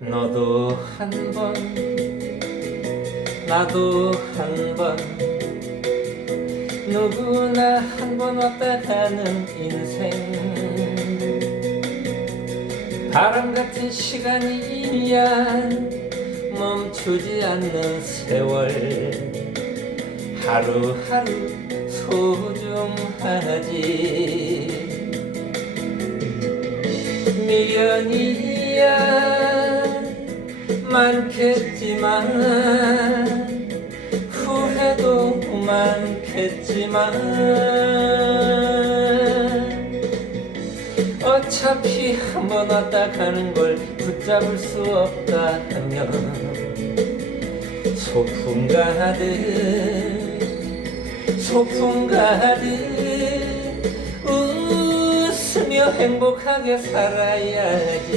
너도 한 번, 나도 한 번, 누구나 한 번 왔다 가는 인생. 바람 같은 시간이야 멈추지 않는 세월. 하루하루 소중하지. 미련이야 많겠지만 후회도 많겠지만 어차피 한 번 왔다 가는 걸 붙잡을 수 없다 하면 소풍 가듯 소풍 가듯 웃으며 행복하게 살아야지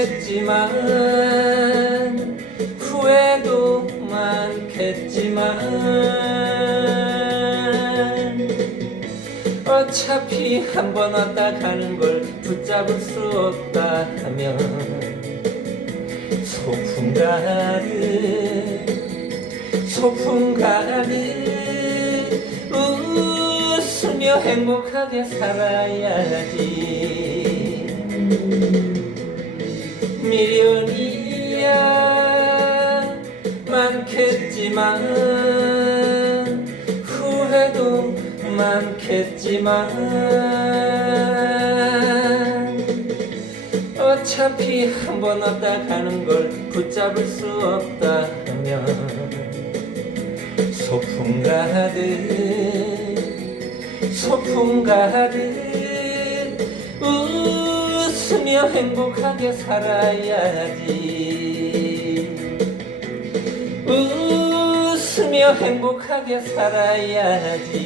많겠지만 후회도 많겠지만 어차피 한 번 왔다 가는 걸 붙잡을 수 없다 하면 소풍 가듯 소풍 가듯 웃으며 행복하게 살아야지 많겠지만 후회도 많겠지만 어차피 한 번 왔다 가는 걸 붙잡을 수 없다 하면 소풍 가듯 소풍 가듯 웃으며 행복하게 살아야지 행복하게 살아야지